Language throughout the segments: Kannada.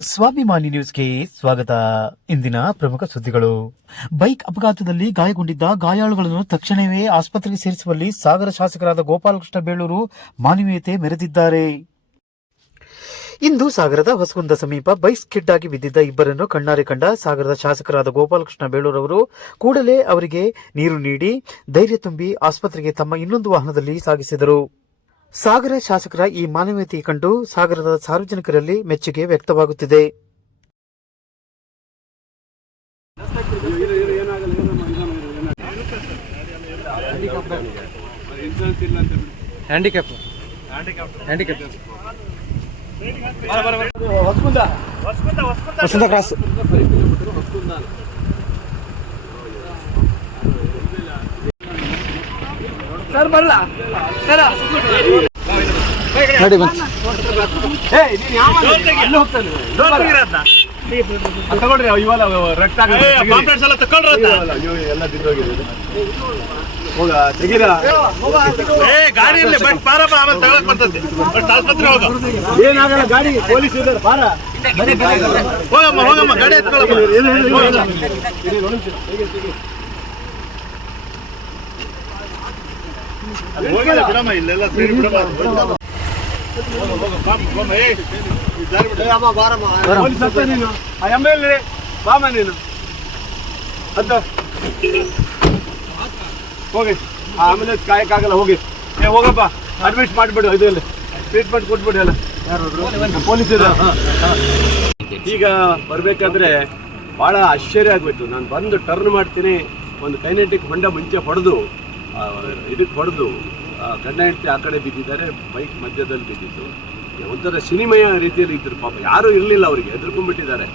ಸ್ವಾಭಿಮಾನಿ ನ್ಯೂಸ್ಗೆ ಸ್ವಾಗತ. ಇಂದಿನ ಪ್ರಮುಖ ಸುದ್ದಿಗಳು. ಬೈಕ್ ಅಪಘಾತದಲ್ಲಿ ಗಾಯಗೊಂಡಿದ್ದ ಗಾಯಾಳುಗಳನ್ನು ತಕ್ಷಣವೇ ಆಸ್ಪತ್ರೆಗೆ ಸೇರಿಸುವಲ್ಲಿ ಸಾಗರ ಶಾಸಕರಾದ ಗೋಪಾಲಕೃಷ್ಣ ಬೇಳೂರು ಮಾನವೀಯತೆ ಮೆರೆದಿದ್ದಾರೆ. ಇಂದು ಸಾಗರದ ಹೊಸಗುಂದ ಸಮೀಪ ಬೈಕ್ ಸ್ಕಿಡ್ ಆಗಿ ಬಿದ್ದಿದ್ದ ಇಬ್ಬರನ್ನು ಕಣ್ಣಾರೆ ಕಂಡ ಸಾಗರದ ಶಾಸಕರಾದ ಗೋಪಾಲಕೃಷ್ಣ ಬೇಳೂರವರು ಕೂಡಲೇ ಅವರಿಗೆ ನೀರು ನೀಡಿ ಧೈರ್ಯ ತುಂಬಿ ಆಸ್ಪತ್ರೆಗೆ ತಮ್ಮ ಇನ್ನೊಂದು ವಾಹನದಲ್ಲಿ ಸಾಗಿಸಿದರು. ಸಾಗರ ಶಾಸಕರ ಈ ಮಾನವೀಯತೆ ಕಂಡು ಸಾಗರದ ಸಾರ್ವಜನಿಕರಲ್ಲಿ ಮೆಚ್ಚುಗೆ ವ್ಯಕ್ತವಾಗುತ್ತಿದೆ. ಹ್ಯಾಂಡಿಕ್ಯಾಪ್ ಹ್ಯಾಂಡಿಕ್ಯಾಪ್ ವಸಂತ ಕ್ರಾಸ್ ಬರಲ್ಲ ಸರ. ನೋಡಿ ಬಂತು ತಗೊಳ್ರಿ ಇವಾಗ ರಕ್ತ ಎಲ್ಲ ಬಿದ್ದೋಗಿದೆ. ಹೋಗ ತೆಗೀರ? ಗಾಡಿಯಲ್ಲಿ ಬಟ್ ಪಾರಪ್ಪ ಆಮೇಲೆ ತಗೊಳಕ್ ಬರ್ತದೆ. ಬಟ್ ಆಸ್ಪತ್ರೆ ಹೋಗ. ಏನಾಗಲ್ಲ ಗಾಡಿ ಪೊಲೀಸ್ ಇದ್ದಾರೆ ಬಾರ ಹೋಗಮ್ಮ ಹೋಗಮ್ಮ ಗಾಡಿ ಎತ್ಕೊಳಮ್ಮ. ನೀನು ನೀನು ಅಂತ ಹೋಗಿ. ಆಮೇಲೆ ಕಾಯಕ್ಕಾಗಲ್ಲ, ಹೋಗಿ. ಏ, ಹೋಗಪ್ಪ. ಅಡ್ಮಿಟ್ ಮಾಡಿಬಿಡು, ಇದರಲ್ಲಿ. ಟ್ರೀಟ್ಮೆಂಟ್ ಕೊಟ್ಬಿಡಿ ಎಲ್ಲ. ಪೊಲೀಸ್ ಇದೆ ಈಗ ಬರಬೇಕಾದ್ರೆ ಭಾಳ ಆಶ್ಚರ್ಯ ಆಗ್ಬಿಟ್ಟು ನಾನು ಬಂದು ಟರ್ನ್ ಮಾಡ್ತೀನಿ. ಒಂದು ಕೈನೆಟಿಕ್ ಹೊಂಡ ಮುಂಚೆ ಹೊಡೆದು ಇದಕ್ಕೆ ಹೊಡೆದು ಗಂಡ ಹೆಂಡತಿ ಆ ಕಡೆ ಬಿದ್ದಿದ್ದಾರೆ ಬೈಕ್ ಮಧ್ಯದಲ್ಲಿ ಬಿದ್ದಿತ್ತು. ಒಂಥರ ಸಿನಿಮೆಯ ರೀತಿಯಲ್ಲಿ ಇದ್ರು ಪಾಪ. ಯಾರೂ ಇರಲಿಲ್ಲ ಅವರಿಗೆ, ಹೆದರ್ಕೊಂಡ್ಬಿಟ್ಟಿದ್ದಾರೆ.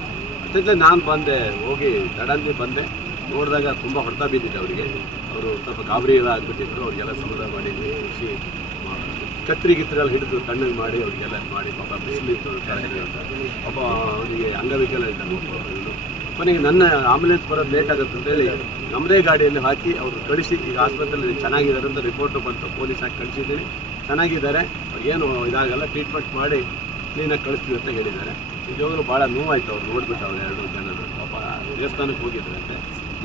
ಅಷ್ಟೇ ನಾನು ಬಂದೆ, ಹೋಗಿ ಸಡನ್ಲಿ ಬಂದೆ. ನೋಡಿದಾಗ ತುಂಬ ಹೊಡೆತ ಬಿದ್ದಿದೆ ಅವರಿಗೆ. ಅವರು ಸ್ವಲ್ಪ ಗಾಬರಿ ಎಲ್ಲ ಆಗ್ಬಿಟ್ಟಿದ್ರು, ಅವ್ರಿಗೆಲ್ಲ ಸಮಾಧಾನ ಮಾಡಿ ಖುಷಿ ಕತ್ರಿ ಗಿತ್ರಿಗಳು ಹಿಡಿದು ಕಣ್ಣಿಗೆ ಮಾಡಿ, ಅವ್ರಿಗೆಲ್ಲ ಮಾಡಿ, ಪಾಪ ಬಿಸಿಲಿತ್ತು ಪಾಪ ಅವನಿಗೆ ಅಂಗವಿಕಲ ಇದ್ದ ಕೊನೆಗೆ ನನ್ನ ಆಂಬುಲೆನ್ಸ್ ಬರೋದು ಲೇಟ್ ಆಗುತ್ತೆ ಅಂತ ಹೇಳಿ ನಮ್ಮದೇ ಗಾಡಿಯಲ್ಲಿ ಹಾಕಿ ಅವರು ಕಳಿಸಿ, ಈಗ ಆಸ್ಪತ್ರೆಯಲ್ಲಿ ಚೆನ್ನಾಗಿದ್ದಾರೆ ಅಂತ ರಿಪೋರ್ಟು ಬಂತು. ಪೊಲೀಸ್ ಹಾಕಿ ಕಳಿಸಿದ್ದೀನಿ. ಚೆನ್ನಾಗಿದ್ದಾರೆ. ಏನು ಇದಾಗಲ್ಲ ಟ್ರೀಟ್ಮೆಂಟ್ ಮಾಡಿ ಕ್ಲೀನಾಗಿ ಕಳಿಸ್ತೀವಿ ಅಂತ ಹೇಳಿದ್ದಾರೆ. ನಿಜವಾಗ್ಲೂ ಭಾಳ ನೋವಾಯ್ತು ಅವ್ರು ನೋಡ್ಬಿಟ್ಟು ಅವ್ರು ಎರಡು ಜನರು. ಪಾಪ ದೇವಸ್ಥಾನಕ್ಕೆ ಹೋಗಿದ್ರಂತೆ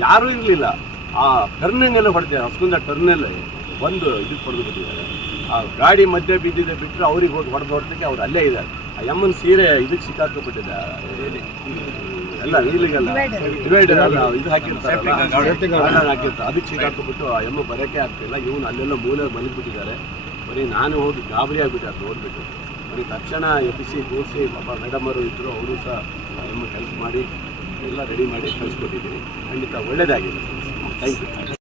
ಯಾರೂ ಇರಲಿಲ್ಲ. ಆ ಟರ್ನಿಂಗೆಲ್ಲ ಹೊಡೆದಿದ್ದಾರೆ. ಹಸ್ಕುಂದ ಟರ್ನಲ್ಲಿ ಒಂದು ಇದಕ್ಕೆ ಹೊಡೆದು ಬಿಟ್ಟಿದ್ದಾರೆ ಆ ಗಾಡಿ ಮಧ್ಯೆ ಬಿದ್ದಿದೆ ಬಿಟ್ಟರೆ ಅವ್ರಿಗೆ ಹೋಗಿ ಹೊಡೆದು ಹೊಡೆದಕ್ಕೆ ಅವ್ರು ಅಲ್ಲೇ ಇದ್ದಾರೆ. ಆ ಯಮ್ಮನ ಸೀರೆ ಇದಕ್ಕೆ ಸಿಕ್ಕಾಕೊಬಿಟ್ಟಿದೆ. ಎಲ್ಲಿ? ಎಲ್ಲ ವೀಲಿಗೆಲ್ಲ ಡಿವೈಡರ್ ಅಲ್ಲ ಇದು ಹಾಕಿರ್ತಾರೆ ಹಾಕಿರ್ತಾರೆ ಅದಕ್ಕೆ ಸಿಕ್ಕಾಕೊಬಿಟ್ಟು ಆ ಯಮ್ಮ ಬರೋಕ್ಕೆ ಆಗ್ತಿಲ್ಲ. ಇವನು ಅಲ್ಲೆಲ್ಲ ಮೂಲೆ ಮಲಗಿಬಿಟ್ಟಿದ್ದಾರೆ ಬರೀ ನಾನು ಹೋಗಿ ಗಾಬರಿ ಆಗಿಬಿಟ್ಟೆ ಅದು ನೋಡಿಬಿಟ್ಟು. ಬರೀ ತಕ್ಷಣ ಎಬ್ಬಿಸಿ ಕೂರಿಸಿ ಪಾಪ ಮೇಡಮರು ಇದ್ದರು ಅವರು ಸಹ ಆ ಯಮ್ಮ ಹೆಲ್ಪ್ ಮಾಡಿ ಎಲ್ಲ ರೆಡಿ ಮಾಡಿ ಕಳಿಸ್ಕೊಟ್ಟಿದ್ದೀನಿ ಖಂಡಿತ ಒಳ್ಳೆಯದಾಗಿದೆ ಥ್ಯಾಂಕ್ ಯು